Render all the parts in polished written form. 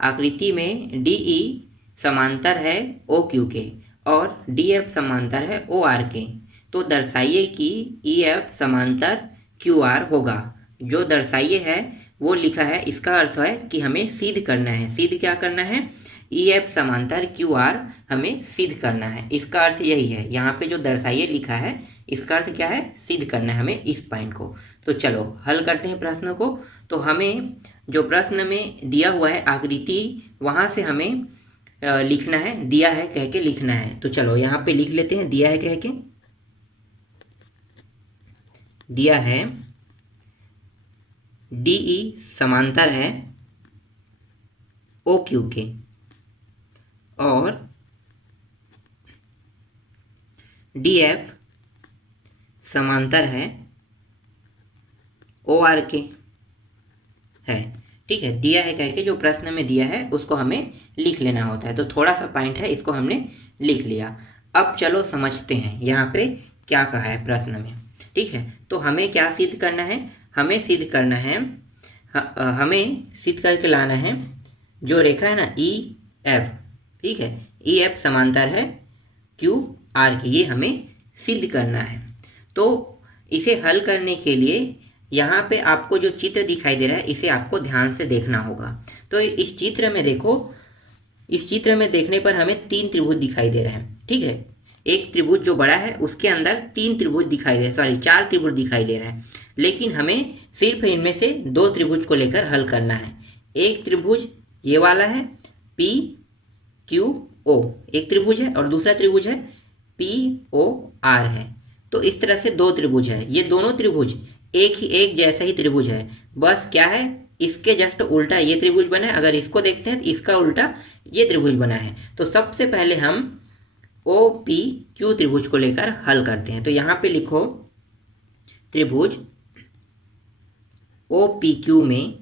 आकृति में D E समांतर है ओ क्यू के और डी एफ समांतर है ओ आर के, तो दर्शाइए कि ई एफ समांतर क्यू आर होगा। जो दर्शाइए है वो लिखा है, इसका अर्थ है कि हमें सिद्ध करना है। सिद्ध क्या करना है? ई एफ समांतर क्यू आर हमें सिद्ध करना है, इसका अर्थ यही है। यहाँ पे जो दर्शाइए लिखा है इसका अर्थ क्या है? सिद्ध करना है हमें इस पॉइंट को। तो चलो हल करते हैं प्रश्न को। तो हमें जो प्रश्न में दिया हुआ है आकृति, वहाँ से हमें लिखना है, दिया है कह के लिखना है। तो चलो यहाँ पे लिख लेते हैं, दिया है कह के। दिया है डी ई समांतर है ओ क्यू के और डी एफ समांतर है ओ आर के है। ठीक है, दिया है कह के जो प्रश्न में दिया है उसको हमें लिख लेना होता है। तो थोड़ा सा पॉइंट है, इसको हमने लिख लिया। अब चलो समझते हैं यहाँ पे क्या कहा है प्रश्न में। ठीक है, तो हमें क्या सिद्ध करना है? हमें सिद्ध करना है, हमें सिद्ध करके लाना है जो रेखा है ना ई एफ। ठीक है, ई एफ समांतर है क्यू आर के, ये हमें सिद्ध करना है। तो इसे हल करने के लिए यहाँ पे आपको जो चित्र दिखाई दे रहा है इसे आपको ध्यान से देखना होगा। तो इस चित्र में देखो, इस चित्र में देखने पर हमें 3 त्रिभुज दिखाई दे रहे हैं। ठीक है, एक त्रिभुज जो बड़ा है उसके अंदर 3 त्रिभुज दिखाई दे, 4 त्रिभुज दिखाई दे रहे हैं। लेकिन हमें सिर्फ इनमें से 2 त्रिभुज को लेकर हल करना है। एक त्रिभुज ये वाला है पी क्यू ओ, एक त्रिभुज है, और दूसरा त्रिभुज है पी ओ आर है। तो इस तरह से 2 त्रिभुज है। ये दोनों त्रिभुज एक जैसा ही त्रिभुज है, बस क्या है इसके जस्ट उल्टा ये त्रिभुज बना है। अगर इसको देखते हैं तो इसका उल्टा ये त्रिभुज बना है। तो सबसे पहले हम ओ पी क्यू त्रिभुज को लेकर हल करते हैं। तो यहाँ पे लिखो त्रिभुज ओ पी क्यू में,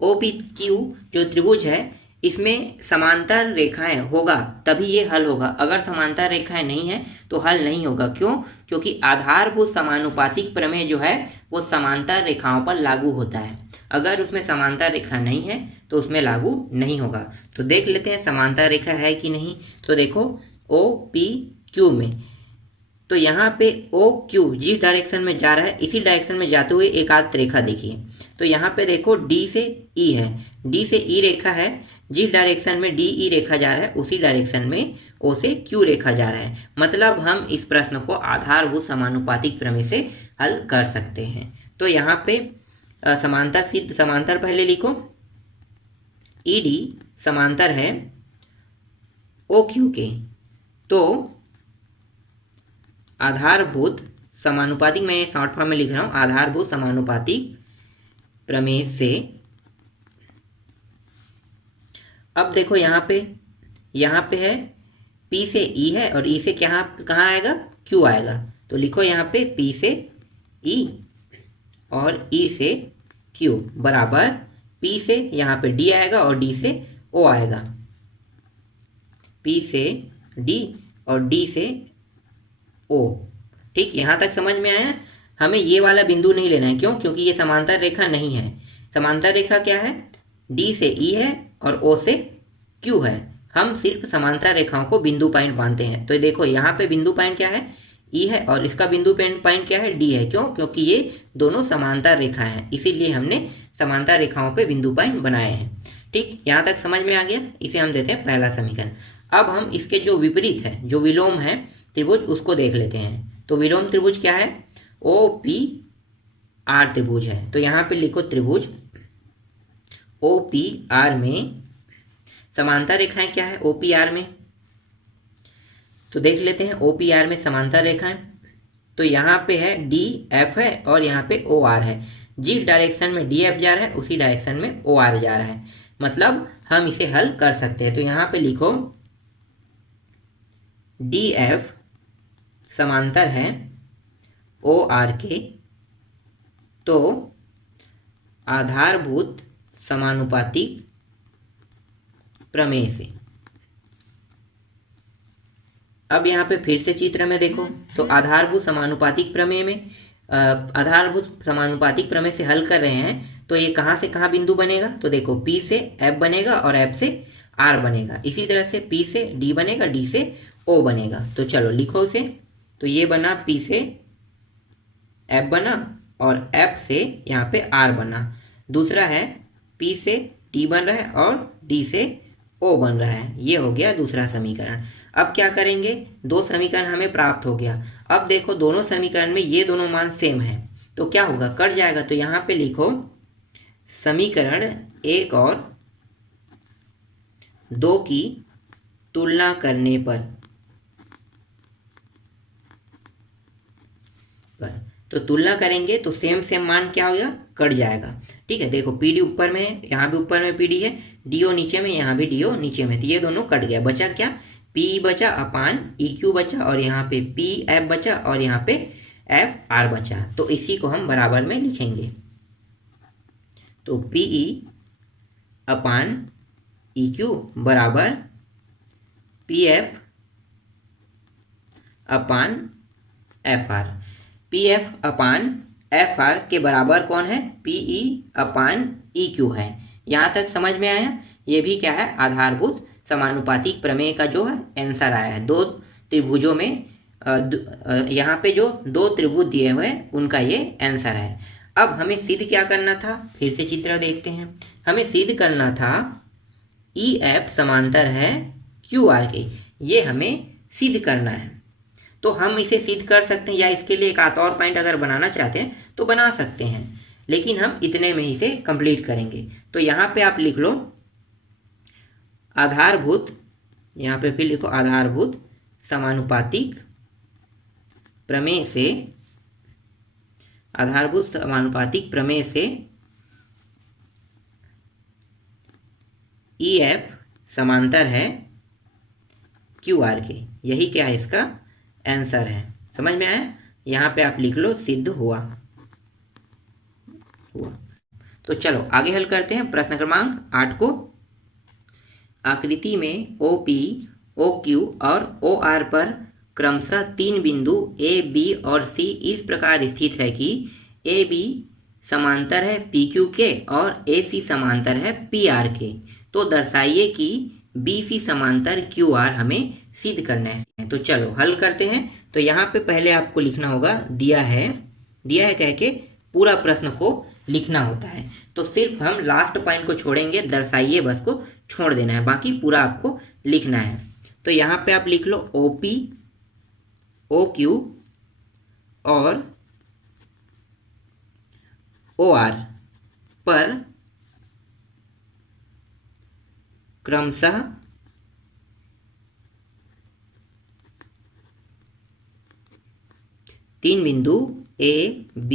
ओ पी क्यू जो त्रिभुज है इसमें समांतर रेखाएं होगा तभी ये हल होगा। अगर समांतर रेखाएं नहीं है तो हल नहीं होगा। क्यों? क्योंकि आधारभूत समानुपातिक प्रमेय जो है वो समांतर रेखाओं पर लागू होता है। अगर उसमें समांतर रेखा नहीं है तो उसमें लागू नहीं होगा। तो देख लेते हैं समांतर रेखा है कि नहीं। तो देखो ओ पी क्यू में, तो यहाँ पे ओ क्यू जिस डायरेक्शन में जा रहा है इसी डायरेक्शन में जाते हुए एक आध रेखा देखिए। तो यहाँ पे देखो डी से ई है, डी से ई रेखा है, जिस डायरेक्शन में डी ई रेखा जा रहा है उसी डायरेक्शन में ओ से क्यू रेखा जा रहा है। मतलब हम इस प्रश्न को आधारभूत समानुपातिक प्रमेय से हल कर सकते हैं। तो यहाँ पे समांतर सिद्ध, समांतर पहले लिखो, ई डी समांतर है ओ क्यू के। तो आधारभूत समानुपातिक, मैं शॉर्ट फॉर्म में लिख रहा हूँ, आधारभूत समानुपातिक प्रमेय से अब देखो यहाँ पे है P से E है और E से कहाँ आएगा? Q आएगा। तो लिखो यहाँ पे P से E और E से Q बराबर P से यहाँ पे D आएगा और D से O आएगा। P से D और D से O। ठीक, यहाँ तक समझ में आया? हमें ये वाला बिंदु नहीं लेना है। क्यों? क्योंकि ये समांतर रेखा नहीं है। समांतर रेखा क्या है? D से E है और O से Q है। हम सिर्फ समांतर रेखाओं को बिंदु पॉइंट मानते हैं। तो देखो यहाँ पे बिंदु पॉइंट क्या है? E है और इसका बिंदु पॉइंट क्या है? D है। क्यों? क्योंकि ये दोनों समांतर रेखाएं हैं, इसीलिए हमने समांतर रेखाओं पे बिंदु पॉइंट बनाए हैं। ठीक, यहाँ तक समझ में आ गया? इसे हम देते हैं पहला समीकरण। अब हम इसके जो विपरीत है, जो विलोम है त्रिभुज, उसको देख लेते हैं। तो विलोम त्रिभुज क्या है? ओ पी आर त्रिभुज है। तो यहाँ पे लिखो त्रिभुज ओ पी आर में समांतर रेखाएं क्या है? ओ पी आर में, तो देख लेते हैं ओ पी आर में समांतर रेखाएं। तो यहाँ पे है डी एफ है और यहाँ पे ओ आर है। जिस डायरेक्शन में डी एफ जा रहा है उसी डायरेक्शन में ओ आर जा रहा है। मतलब हम इसे हल कर सकते हैं। तो यहाँ पे लिखो डी एफ समांतर है ओ आर के। तो आधारभूत समानुपातिक प्रमेय से, अब यहाँ पे फिर से चित्र में देखो, तो आधारभूत समानुपातिक प्रमेय में आधारभूत समानुपातिक प्रमेय से हल कर रहे हैं तो ये कहाँ से कहाँ बिंदु बनेगा, तो देखो P से F बनेगा और F से R बनेगा। इसी तरह से P से D बनेगा, D से O बनेगा। तो चलो लिखो इसे। तो ये बना P से F बना और F से यहाँ पे R बना। दूसरा है P से D बन रहा है और D से O बन रहा है। ये हो गया दूसरा समीकरण। अब क्या करेंगे, दो समीकरण हमें प्राप्त हो गया। अब देखो दोनों समीकरण में ये दोनों मान सेम है तो क्या होगा, कट जाएगा। तो यहाँ पे लिखो समीकरण 1 और 2 की तुलना करने पर, तो तुलना करेंगे तो सेम सेम मान क्या होगा, कट जाएगा। ठीक है, देखो PD ऊपर में है, यहाँ भी ऊपर में PD है, DO नीचे में, यहाँ भी DO नीचे में, तो ये दोनों कट गया। बचा क्या, PE बचा अपान EQ बचा और यहाँ पे PF बचा और यहाँ पे FR बचा। तो इसी को हम बराबर में लिखेंगे। तो PE अपान EQ बराबर PF अपान FR। PF अपान FR के बराबर कौन है, PE अपान EQ है। यहाँ तक समझ में आया। ये भी क्या है, आधारभूत समानुपातिक प्रमेय का जो है आंसर आया है। दो त्रिभुजों में यहाँ पे जो दो त्रिभुज दिए हुए हैं उनका ये आंसर है। अब हमें सिद्ध क्या करना था, फिर से चित्र देखते हैं। हमें सिद्ध करना था EF समांतर है QR के, ये हमें सिद्ध करना है। तो हम इसे सिद्ध कर सकते हैं या इसके लिए एक आध और पॉइंट अगर बनाना चाहते हैं तो बना सकते हैं, लेकिन हम इतने में ही इसे कंप्लीट करेंगे। तो यहाँ पे आप लिख लो आधारभूत, यहाँ पे फिर लिखो आधारभूत समानुपातिक प्रमेय से, आधारभूत समानुपातिक प्रमेय से EF समांतर है QR के। यही क्या है, इसका आंसर है। समझ में आया। यहाँ पे आप लिख लो सिद्ध हुआ। तो चलो आगे हल करते हैं प्रश्न क्रमांक 8 को। आकृति में OP, OQ और OR पर क्रमशः 3 बिंदु A, B और C इस प्रकार स्थित है कि AB समांतर है PQ के और AC समांतर है PR के। तो दर्शाइए कि BC समांतर QR हमें सिद्ध करना है। तो चलो हल करते हैं। तो यहाँ पे पहले आपको लिखना होगा दिया है कह के पूरा प्रश्न को लिखना होता है। तो सिर्फ हम लास्ट पॉइंट को छोड़ेंगे, दर्शाइए बस को छोड़ देना है, बाकी पूरा आपको लिखना है। तो यहाँ पे आप लिख लो OP, OQ और OR पर क्रमशः तीन बिंदु A, B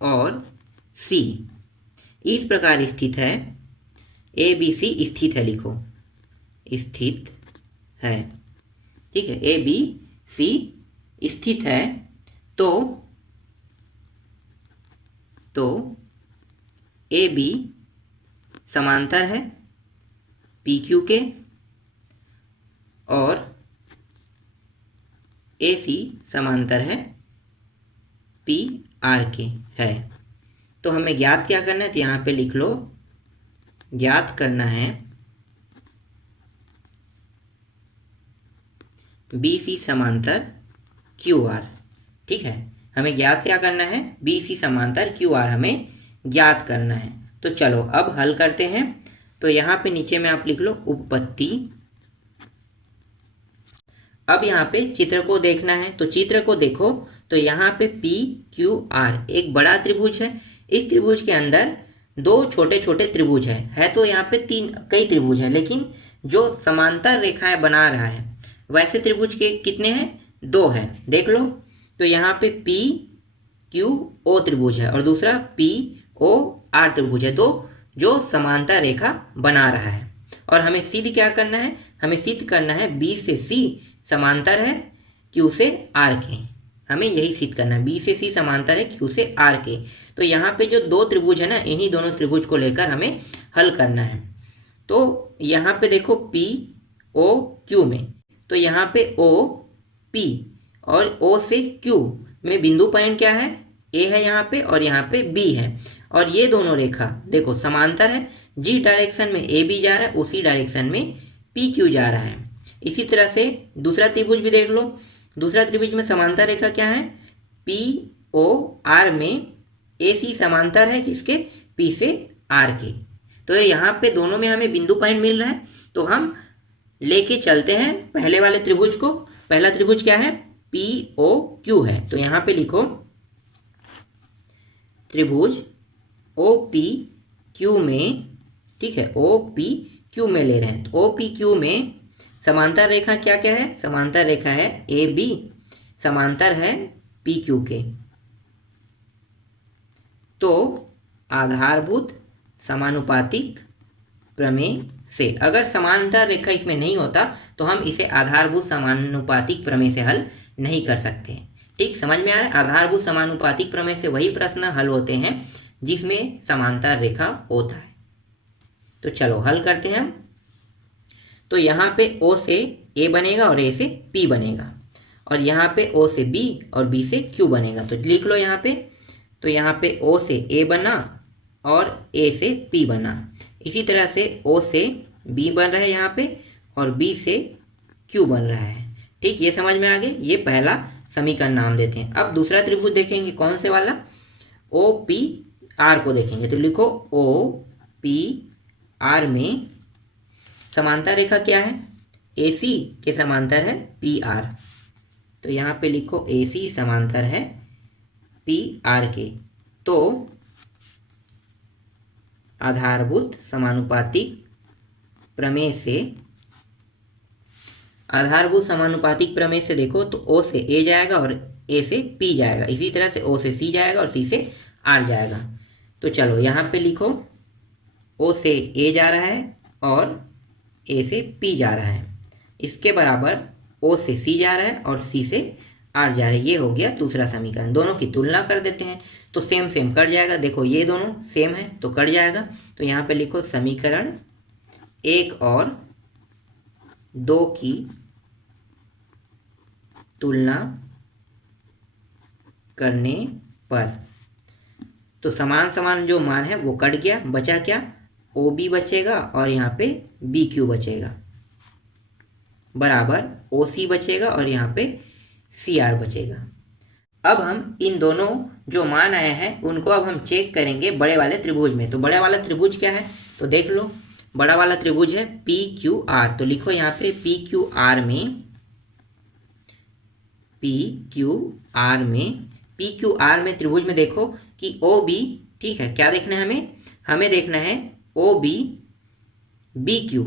और C इस प्रकार स्थित है। ABC स्थित है, लिखो स्थित है। ठीक है, ABC स्थित है। तो AB समांतर है PQ के और AC समांतर है PR के है। तो हमें ज्ञात क्या करना है, तो यहाँ पे लिख लो ज्ञात करना है BC समांतर QR। ठीक है, हमें ज्ञात क्या करना है, BC समांतर QR हमें ज्ञात करना है। तो चलो अब हल करते हैं। तो यहाँ पे नीचे में आप लिख लो उपपत्ति। अब यहाँ पे चित्र को देखना है। तो चित्र को देखो, तो यहाँ पे PQR एक बड़ा त्रिभुज है। इस त्रिभुज के अंदर दो छोटे छोटे त्रिभुज है तो यहाँ पे कई त्रिभुज है, लेकिन जो समांतर रेखाएं बना रहा है वैसे त्रिभुज के कितने हैं, 2 है। देख लो, तो यहाँ पे PQO त्रिभुज है और दूसरा POR त्रिभुज है, दो जो समांतर रेखा बना रहा है। और हमें सिद्ध क्या करना है, हमें सिद्ध करना है B से C समांतर है Q से R के। हमें यही सिद्ध करना है, B से C समांतर है Q से R के। तो यहाँ पे जो दो त्रिभुज है ना, इन्हीं दोनों त्रिभुज को लेकर हमें हल करना है। तो यहाँ पे देखो POQ में, तो यहाँ पे OP और O से Q में बिंदु पॉइंट क्या है, ए है यहाँ पे और यहाँ पे बी है, और ये दोनों रेखा देखो समांतर है, जिस डायरेक्शन में ए बी जा रहा है उसी डायरेक्शन में पी क्यू जा रहा है। इसी तरह से दूसरा त्रिभुज भी देख लो, दूसरा त्रिभुज में समांतर रेखा क्या है, पी ओ आर में ए सी समांतर है किसके, पी से आर के। तो यहाँ पे दोनों में हमें बिंदु पॉइंट मिल रहा है, तो हम लेके चलते हैं पहले वाले त्रिभुज को। पहला त्रिभुज क्या है, पी ओ क्यू है, तो यहाँ पे लिखो त्रिभुज ओ पी क्यू में, ठीक है, ओ पी क्यू में ले रहे हैं। तो ओ पी क्यू में समांतर रेखा क्या क्या है, समांतर रेखा है ए बी समांतर है पी क्यू के। तो आधारभूत समानुपातिक प्रमेय से, अगर समांतर रेखा इसमें नहीं होता तो हम इसे आधारभूत समानुपातिक प्रमेय से हल नहीं कर सकते। ठीक, समझ में आ रहा है। आधारभूत समानुपातिक प्रमेय से वही प्रश्न हल होते हैं जिसमें समांतर रेखा होता है। तो चलो हल करते हैं हम। तो यहाँ पे O से A बनेगा और A से P बनेगा, और यहाँ पे O से B और B से Q बनेगा। तो लिख लो यहाँ पे, तो यहाँ पे O से A बना और A से P बना। इसी तरह से O से B बन रहा है यहाँ पे और B से Q बन रहा है। ठीक, ये समझ में आ गया। ये पहला समीकरण नाम देते हैं। अब दूसरा त्रिभुज देखेंगे, कौन से वाला, OPR को देखेंगे। तो लिखो OPR में समांतर रेखा क्या है, AC के समांतर है PR। तो यहाँ पे लिखो AC समांतर है PR के। तो आधारभूत समानुपातिक प्रमेय से, आधारभूत समानुपातिक प्रमेय से देखो तो O से A जाएगा और A से P जाएगा, इसी तरह से O से C जाएगा और C से R जाएगा। तो चलो यहाँ पे लिखो O से A जा रहा है और A से P जा रहा है, इसके बराबर O से C जा रहा है और C से R जा रहा है। ये हो गया दूसरा समीकरण। दोनों की तुलना कर देते हैं तो सेम सेम कट जाएगा। देखो ये दोनों सेम है तो कट जाएगा। तो यहाँ पे लिखो समीकरण 1 और 2 की तुलना करने पर, तो समान समान जो मान है वो कट गया, बचा क्या, OB बचेगा और यहाँ पे BQ बचेगा, बराबर OC बचेगा और यहाँ पे CR बचेगा। अब हम इन दोनों जो मान आए हैं उनको अब हम चेक करेंगे बड़े वाले त्रिभुज में। तो बड़ा वाला त्रिभुज क्या है, तो देख लो बड़ा वाला त्रिभुज है PQR। तो लिखो यहाँ पे PQR में त्रिभुज में देखो कि OB, ठीक है, क्या देखना है हमें देखना है OB BQ,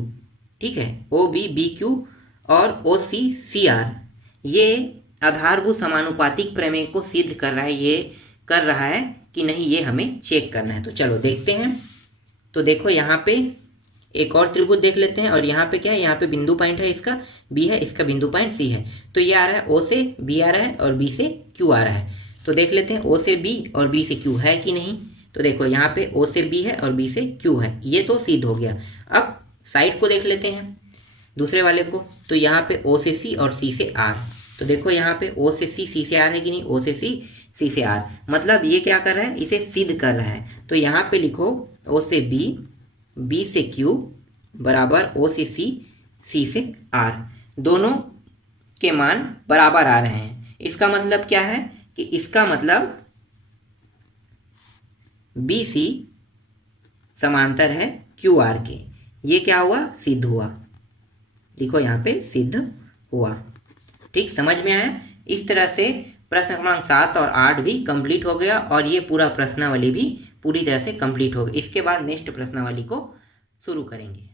ठीक है, OB BQ और OC CR। ये आधारभूत समानुपातिक प्रमेय को सिद्ध कर रहा है, ये कर रहा है कि नहीं, ये हमें चेक करना है। तो चलो देखते हैं। तो देखो यहाँ पे एक और त्रिभुज देख लेते हैं, और यहाँ पे क्या है, यहाँ पे बिंदु पॉइंट है इसका B है, इसका बिंदु पॉइंट C है। तो ये आ रहा है O से B आ रहा है और B से Q आ रहा है। तो देख लेते हैं O से B और B से Q है कि नहीं। तो देखो यहाँ पे O से B है और B से Q है, ये तो सिद्ध हो गया। अब साइड को देख लेते हैं दूसरे वाले को। तो यहाँ पे O से C और C से R। तो देखो यहाँ पे O से C C से R है कि नहीं, O से C C से R, मतलब ये क्या कर रहा है, इसे सिद्ध कर रहा है। तो यहाँ पे लिखो O से B B से Q बराबर O से C C से R, दोनों के मान बराबर आ रहे हैं। इसका मतलब क्या है कि इसका मतलब BC समांतर है QR के। ये क्या हुआ, सिद्ध हुआ। देखो यहाँ पे सिद्ध हुआ। ठीक, समझ में आया। इस तरह से प्रश्न क्रमांक 7 और 8 भी कंप्लीट हो गया और ये पूरा प्रश्नावली भी पूरी तरह से कंप्लीट हो गया। इसके बाद नेक्स्ट प्रश्नावली को शुरू करेंगे।